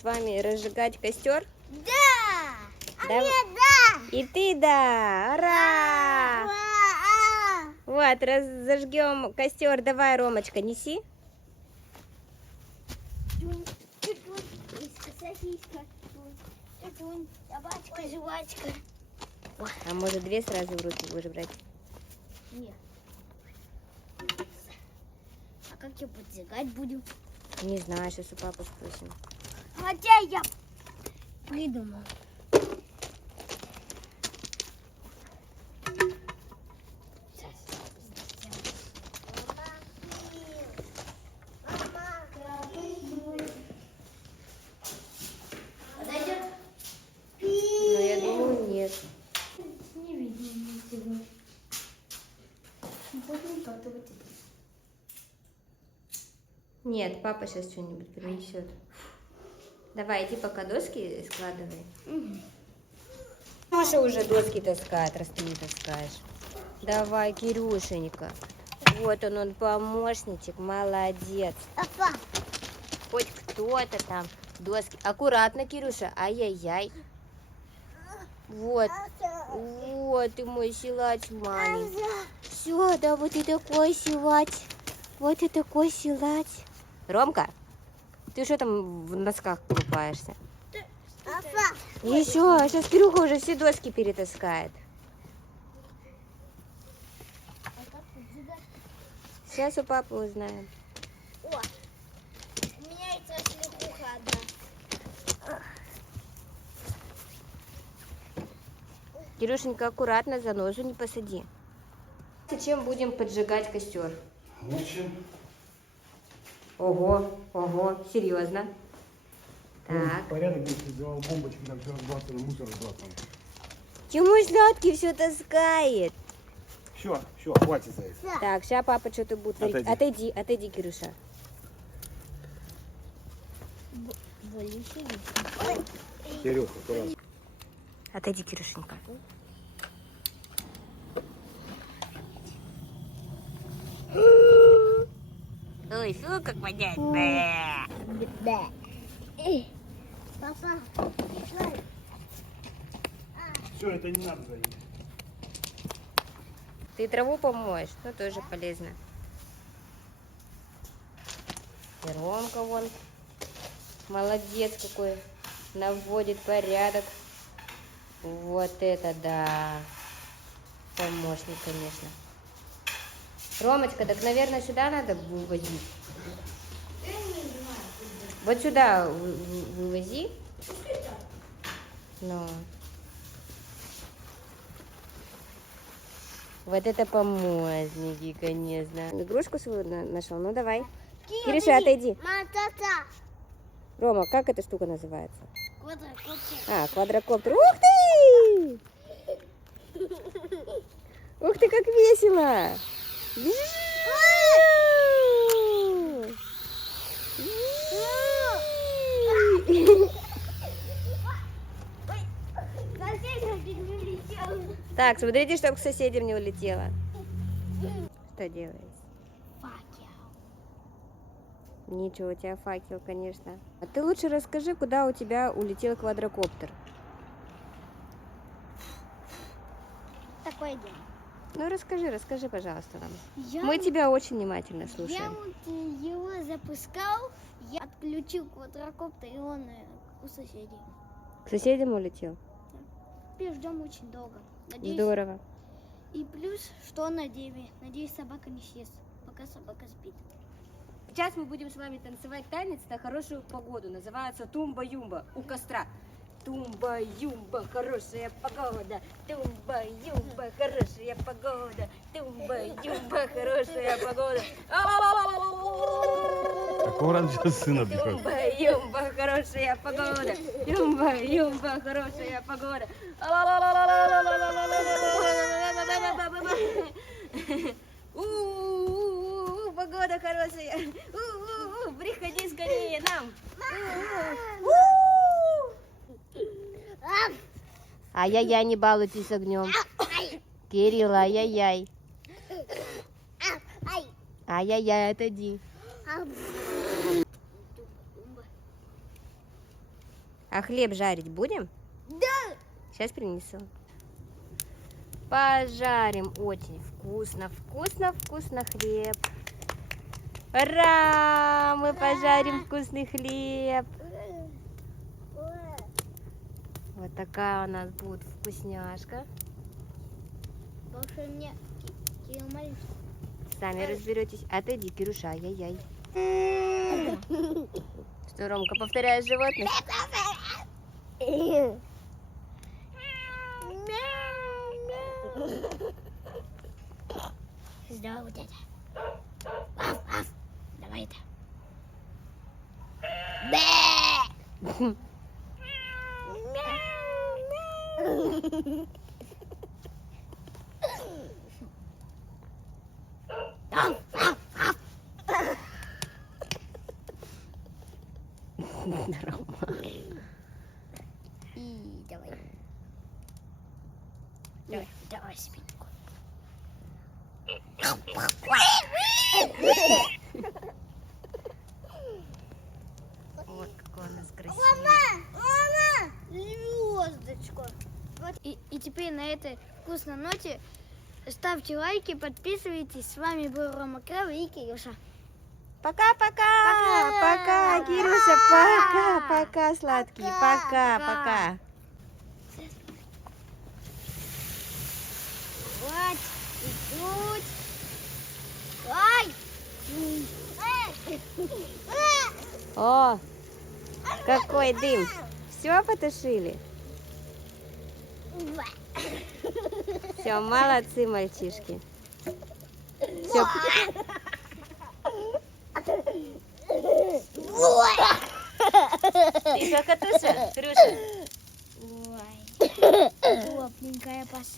С вами разжигать костер? Да! Да. Да! И ты да! Ура! Вот, зажгем костер. Давай, Ромочка, неси. Собачка, жвачка. А может, две сразу в руки будешь брать? Нет. А как ее поджигать будем? Не знаю, сейчас у папы спросим. Хотя я придумал. Ну, я думаю, нет. Не видно ничего. Будем как-то вот это. Нет, папа сейчас что-нибудь принесет. Давай, иди пока доски складывай. Маша уже доски таскает, раз ты не таскаешь. Давай, Кирюшенька. Вот он помощничек, молодец. Папа. Хоть кто-то там доски. Аккуратно, Кирюша, ай-яй-яй. Вот, вот ты мой силач маленький. Все, да вот и такой силач. Вот и такой силач. Ромка, ты что там в носках купаешься? Папа. Еще, сейчас Кирюха уже все доски перетаскает. Сейчас у папы узнаем. О, у меня есть шлюхуха одна. Кирюшенька, аккуратно, за ножу не посади. Зачем будем поджигать костер? Лучше. Ого, ого, серьезно. Так. Порядок, если сделал бомбочки, там все разбрасывали, мусор разбрасывали. Чему сладкий все таскает? Все, хватит за это. Так, сейчас папа что-то будет творить. Отойди, Кирюша. Более сильно. Кирюха, аккуратно. Отойди, Кирюшенька. Ой, фу, как воняет. Да. Папа, слай. Все, это не надо за ним. Ты траву помоешь, ну тоже полезно. И Ромка вон, молодец какой, наводит порядок. Вот это да, помощник, конечно. Ромочка, так, наверное, сюда надо вывозить. Вот сюда вывози. Ну. Вот это помощники, конечно. Игрушку свою нашел? Ну давай. Кирюша, отойди. Матата. Рома, как эта штука называется? Квадрокоптер. А, квадрокоптер. Ух ты! Ух ты, как весело! Так, смотрите, чтобы к соседям не улетело. Что делаешь? Ничего, у тебя факел, конечно. А ты лучше расскажи, куда у тебя улетел квадрокоптер. Такое дело. Ну, расскажи, пожалуйста, нам. Я Мы тебя очень внимательно Я слушаем. вот его запускал, я отключил квадрокоптер, и он у соседей. К соседям улетел? Ждем очень долго. Надеюсь, Здорово. И плюс, что на деве. Надеюсь, собака не съест, пока собака спит. Сейчас мы будем с вами танцевать танец на хорошую погоду. Называется тумба-юмба у костра. Тумба-юмба, хорошая погода. Тумба-юмба, хорошая погода. Тумба-юмба, хорошая погода. Какого сейчас сына приходит? Тумба-юмба, хорошая погода. Тумба-юмба, хорошая погода. Погода хорошая. Приходи скорее нам. Ай-яй-яй, не балуйтесь огнем. Кирилл, ай-яй-яй. Ай-яй-яй, отойди. А хлеб жарить будем? Да. Сейчас принесу. Пожарим очень вкусно, вкусно, вкусно хлеб. Ура! Мы пожарим вкусный хлеб. Вот такая у нас будет вкусняшка. Больше мне Кирилл маленький. Сами разберетесь. Отойди, Кирюша, ай-яй-яй. Что, Ромка, повторяешь животных? Давай вот это. Ваф, ваф. Давай это. И давай. Давай, давай спинку. Вот какой у нас красивый. Мама, звездочку. Вот и теперь на этой вкусной ноте ставьте лайки, подписывайтесь. С вами был Рома Крава и Кирюша. Пока-пока! Пока, Кирюша, пока-пока, сладкий. Пока-пока. Вот, и тут. Ай! О, какой дым. Все потушили? Все, молодцы, мальчишки. Все. Ты хохотуша, Кирюша? Ой, топленькая пошла.